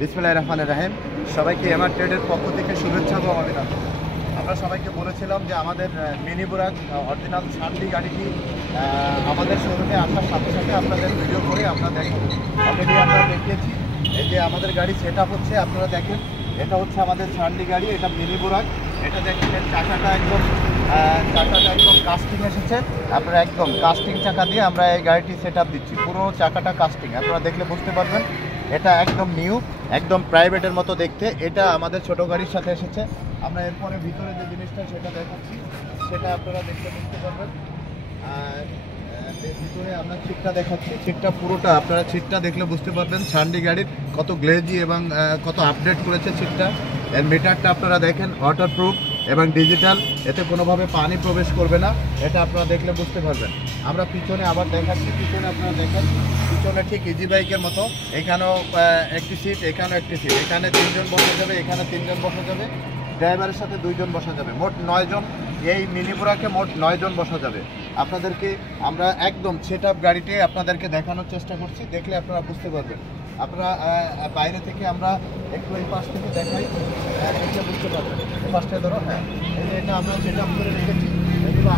বিসমিল্লাহির রহমানির রহিম। সবাইকে এমআর ট্রেডের পক্ষ থেকে শুভেচ্ছা ও অভিনন্দন। আমরা সবাইকে বলেছিলাম যে আমাদের মিনি বুরাক অরিজিনাল শান্তি গাড়িটি আমাদের শোরুমে আসার সাথে সাথে আপনাদের ভিডিও করে আমরা দেখাবো। অলরেডি আমরা দেখিয়েছি। এই যে আমাদের গাড়ি সেট আপ হচ্ছে, আপনারা দেখেন। এটা হচ্ছে আমাদের শান্তি গাড়ি, এটা মিনি বুরাক। এটা দেখেন চাকাটা একদম কাস্টিং এসেছে। আপনারা একদম কাস্টিং চাকা দিয়ে আমরা এই গাড়িটি সেট আপ দিচ্ছি। পুরো চাকাটা কাস্টিং, আপনারা দেখলে বুঝতে পারবেন। এটা একদম নিউ, একদম প্রাইভেটের মতো দেখতে। এটা আমাদের ছোট গাড়ির সাথে এসেছে। আমরা এরপরে ভিতরে যে জিনিসটা সেটা দেখাচ্ছি, সেটা আপনারা দেখলে বুঝতে পারবেন। ভিতরে আমরা সিটটা দেখাচ্ছি। সিটটা পুরোটা আপনারা সিটটা দেখলে বুঝতে পারবেন শান্ডি গাড়ির কত গ্লেজি এবং কত আপডেট করেছে সিটটা। এর মিটারটা আপনারা দেখেন ওয়াটারপ্রুফ এবং ডিজিটাল, এতে কোনোভাবে পানি প্রবেশ করবে না। এটা আপনারা দেখলে বুঝতে পারবেন। আমরা পিছনে আবার দেখাচ্ছি। পিছনে আপনারা দেখেন, পিছনে ঠিক ইজি বাইকের মতো। এখানেও একটি সিট, এখানেও একটি সিট। এখানে 3 জন বসা যাবে, এখানে 3 জন বসা যাবে, ড্রাইভারের সাথে 2 জন বসা যাবে। মোট 9 জন। এই মিনি বুরাকে মোট 9 জন বসা যাবে। আপনাদেরকে আমরা একদম সেট আপ গাড়িটি আপনাদেরকে দেখানোর চেষ্টা করছি, দেখলে আপনারা বুঝতে পারবেন। আপনারা বাইরে থেকে আমরা একটু এই পাশ থেকে দেখাই, দেখলে বুঝতে পারবেন। ফার্স্টে ধরো, হ্যাঁ, এই যে এটা আমরা সেট আপ করে রেখেছি। এগুলো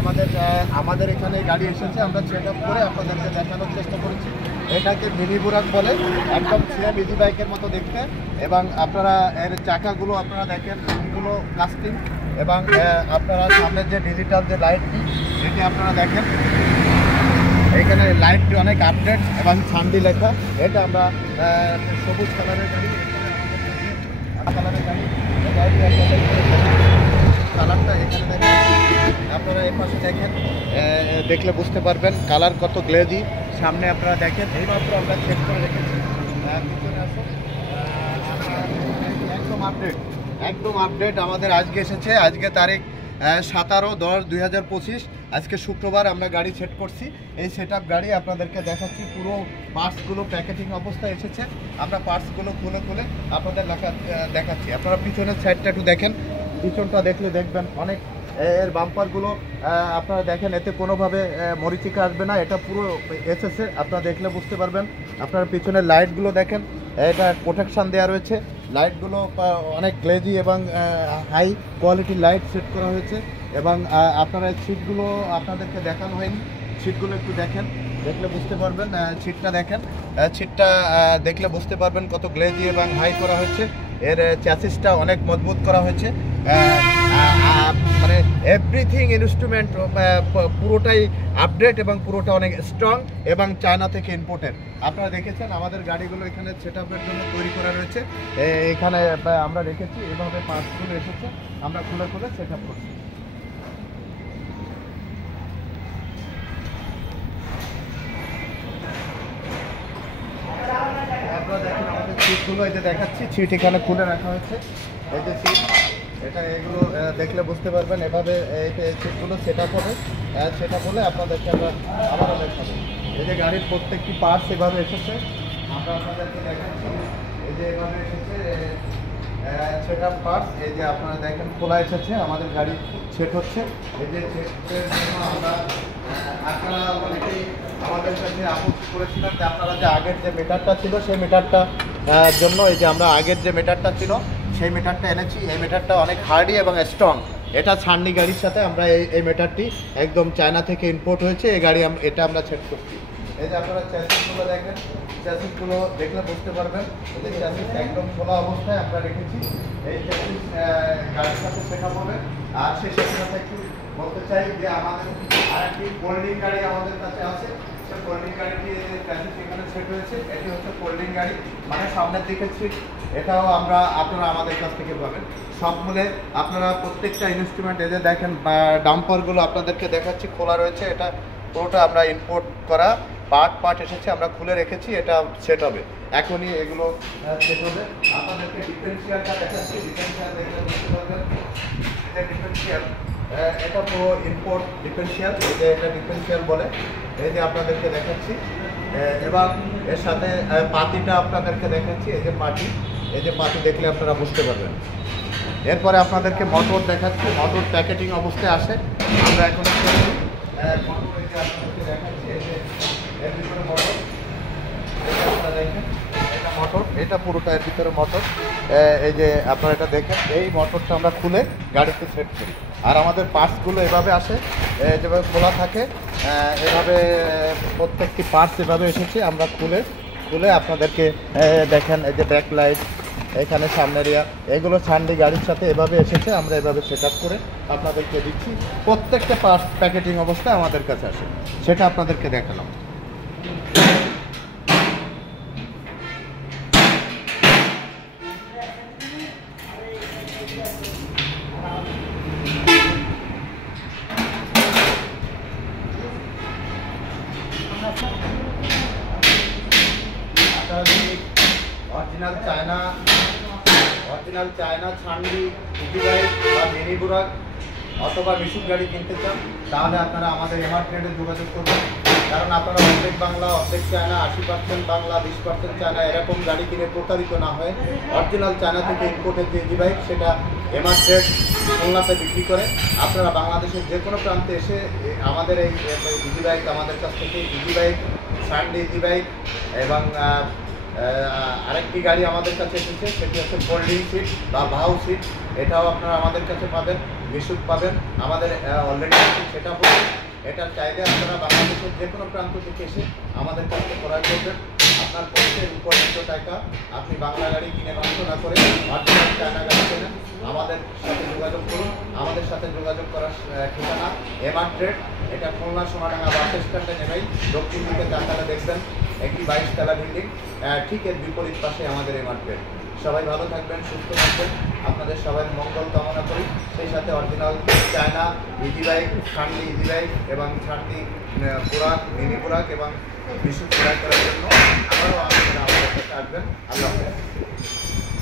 আমাদের এখানে গাড়ি এসেছে, আমরা সেট আপ করে আপনাদেরকে দেখানোর চেষ্টা করেছি। এটাকে মিনি বুরাক বলে, একদম সেম ইজি বাইকের মতো দেখতে। এবং আপনারা এর চাকাগুলো আপনারা দেখেন, এগুলো কাস্টিং। এবং আপনারা সামনের যে ডিজিটাল যে লাইটটি, সেটি আপনারা দেখেন। এইখানে লাইটটি অনেক আপডেট এবং শান্তি লেখা। এটা আমরা সবুজ কালারের গাড়ি, কালারের গাড়ি। কালারটা এখানে দেখেন, আপনারা এই পাশে দেখেন, দেখলে বুঝতে পারবেন কালার কত গ্লেজি। সামনে আপনারা দেখেন, এইমাত্র আমরা চেক করে রেখেছি। পিছনে আসো, একদম আপডেট আমাদের আজকে এসেছে। আজকে তারিখ 17/10/2025। আজকে শুক্রবার আমরা গাড়ি সেট করছি। এই সেট আপ গাড়ি আপনাদেরকে দেখাচ্ছি। পুরো পার্টসগুলো প্যাকেটিং অবস্থায় এসেছে। আমরা পার্টসগুলো খুলে আপনাদের দেখাচ্ছি। আপনারা পিছনের সাইডটা একটু দেখেন। পিছনটা দেখলে দেখবেন অনেক, এর বাম্পারগুলো আপনারা দেখেন, এতে কোনোভাবে মরিচিকা আসবে না। এটা পুরো এসেছে, আপনারা দেখলে বুঝতে পারবেন। আপনারা পিছনের লাইটগুলো দেখেন, এটা প্রোটেকশান দেওয়া রয়েছে। লাইটগুলো অনেক গ্লেজি এবং হাই কোয়ালিটির লাইট সেট করা হয়েছে। এবং আপনারা সিটগুলো আপনাদেরকে দেখানো হয়নি, সিটগুলো একটু দেখেন, দেখলে বুঝতে পারবেন। সিটটা দেখেন, সিটটা দেখলে বুঝতে পারবেন কত গ্লেজি এবং হাই করা হয়েছে। এর চ্যাসিসটা অনেক মজবুত করা হয়েছে। মানে এভরিথিং ইনস্ট্রুমেন্ট পুরোটাই আপডেট এবং পুরোটা অনেক স্ট্রং এবং চায়না থেকে ইম্পোর্টেড। আপনারা দেখেছেন আমাদের গাড়িগুলো এখানে সেট আপের জন্য তৈরি করা রয়েছে। এখানে আমরা রেখেছি, এভাবে পার্টসগুলো এসেছে, আমরা খুলে সেট আপ করছি। আপনারা দেখেন আমাদের সিটগুলো, এই যে দেখাচ্ছি, সিট এখানে খুলে রাখা হয়েছে। এই যে সিট, এগুলো দেখলে বুঝতে পারবেন। এভাবে এই সিটগুলো সেট আপ হবে। সেট আপ হলে আপনাদেরকে আমরা আবারও দেখাবো। এই যে গাড়ির প্রত্যেকটি পার্টস এভাবে এসেছে, আমরা আপনাদেরকে দেখাচ্ছি। এই যে এভাবে এসেছে সেট আপ পার্টস। এই যে আপনারা দেখেন খোলা এসেছে, আমাদের গাড়ি সেট হচ্ছে। এই যে সেটের জন্য আপনারা অনেকেই আমাদের কাছে আপত্তি করেছিলেন যে আপনারা যে আগের যে মিটারটা ছিল, সেই মিটারটা জন্য, এই যে আমরা আগের যে মিটারটা ছিল সেই মিটারটা এনেছি। এই মিটারটা অনেক হার্ডি এবং স্ট্রং। এটা ছান্ডি গাড়ির সাথে আমরা এই মিটারটি একদম চায়না থেকে ইম্পোর্ট হয়েছে। এই গাড়ি এটা আমরা সেট করছি। এই যে আপনারা চ্যাসিসগুলো দেখেন, চ্যাসিসগুলো দেখলে বুঝতে পারবেন। এই যে চ্যাসিস একদম খোলা অবস্থায় আমরা রেখেছি। এই চ্যাসিস গাড়ির সাথে শেখা হবে। আর সেই সাথে একটু বলতে চাই যে আমাদের আরেকটি কোল্ডিং গাড়ি আমাদের কাছে আছে। সেই কোল্ডিং গাড়িটি চ্যাসিস এখানে সেট হয়েছে। এটি হচ্ছে কোল্ডিং গাড়ি, মানে সামনের দিকে সিট। এটাও আপনারা আমাদের কাছ থেকে পাবেন। সব মিলে আপনারা প্রত্যেকটা ইনস্ট্রুমেন্ট, এই যে দেখেন ডাম্পারগুলো আপনাদেরকে দেখাচ্ছি, খোলা রয়েছে। এটা পুরোটা আমরা ইম্পোর্ট করা পার্ট এসেছে, আমরা খুলে রেখেছি। এটা সেট হবে, এখনই এগুলো সেট হবে। আপনাদেরকে ডিফারেন্সিয়ালটা দেখাচ্ছি। ডিফারেন্সিয়াল দেখলে বুঝতে পারবেন। এটা ডিফারেন্সিয়াল, এটা পুরো ইম্পোর্ট ডিফারেন্সিয়াল। এই যে এটা ডিফারেন্সিয়াল বলে। এই যে আপনাদেরকে দেখাচ্ছি। এবং এর সাথে পাতিটা আপনাদেরকে দেখাচ্ছি। এই যে পাতি, এই যে পাতি দেখলে আপনারা বুঝতে পারবেন। এরপরে আপনাদেরকে মোটর দেখাচ্ছি। মোটর প্যাকেটিং অবস্থায় আসে, আমরা এখন মোটর এই যে আপনাদেরকে দেখাচ্ছি। এই যে এর ভিতরে মোটর, এটা দেখেন, এটা মোটর। এটা পুরোটা এর ভিতরে মোটর। এই যে আপনারা এটা দেখেন, এই মোটরটা আমরা খুলে গাড়িতে সেট করি। আর আমাদের পার্টসগুলো এভাবে আসে, যেভাবে খোলা থাকে এভাবে প্রত্যেকটি পার্টস এভাবে এসেছে। আমরা খুলে খুলে আপনাদেরকে দেখেন, এই যে ব্যাক লাইট, এখানে সামনের এগুলো সানডি গাড়ির সাথে এভাবে এসেছে। আমরা এভাবে সেট আপ করে আপনাদেরকে দিচ্ছি। প্রত্যেকটা পার্টস প্যাকেটিং অবস্থায় আমাদের কাছে আসে, সেটা আপনাদেরকে দেখালাম। অরিজিনাল চায়না ছান্ডি ইজি বাইক বা মিনি বুরাক অথবা মিশুক গাড়ি কিনতে চান, তাহলে আপনারা আমাদের এমআর ট্রেডে যোগাযোগ করবেন। কারণ আপনারা অর্ধেক বাংলা, অর্ধেক চায়না, 80% বাংলা, 20% চায়না এরকম গাড়ি কিনে প্রতারিত না হয় অরিজিনাল চায়না থেকে ইম্পোর্টের যে ইজি বাইক, সেটা এমআর ট্রেড খুলনাতে বিক্রি করে। আপনারা বাংলাদেশের যে কোনো প্রান্তে এসে আমাদের এই ইজি বাইক আমাদের কাছ থেকে ইজি বাইক, ছান্ডি ইজি বাইক এবং আরেকটি গাড়ি আমাদের কাছে এসেছে, সেটি হচ্ছে ফোল্ডিং সিট বা ভাউ সিট। এটাও আপনারা আমাদের কাছে পাবেন, মিশুক পাবেন, আমাদের অলরেডি সেটা পাবেন। এটা চাইলে আপনারা বাংলাদেশের যে কোনো প্রান্ত থেকে এসে আমাদের কাছে ক্রয় করবেন। আপনার পক্ষের উপযুক্ত টাকা আপনি বাংলা গাড়ি কিনে নষ্ট না করে অরিজিনাল চায়না গাড়ি কেনেন। আমাদের সাথে যোগাযোগ করুন। আমাদের সাথে যোগাযোগ করার ঠিকানা এমআর ট্রেড। এটা খুলনা সোনাডাঙ্গা বাস স্ট্যান্ডে নেমেই দক্ষিণ দিকে তাকালে দেখবেন একটি 22 তলা বিল্ডিং, ঠিক এর বিপরীত পাশে আমাদের এমআর ট্রেড। সবাই ভালো থাকবেন, সুস্থ থাকবেন, আপনাদের সবাই মঙ্গল কামনা করি। সেই সাথে অরিজিনাল চায়না ইজি বাইক, ছান্ডি ইজি বাইক এবং ছান্ডি বুরাক, মিনি বুরাক এবং মিশুক ক্রয় করার জন্য আবারও আমাদের কাছে আসবেন। আল্লাহ হাফেজ।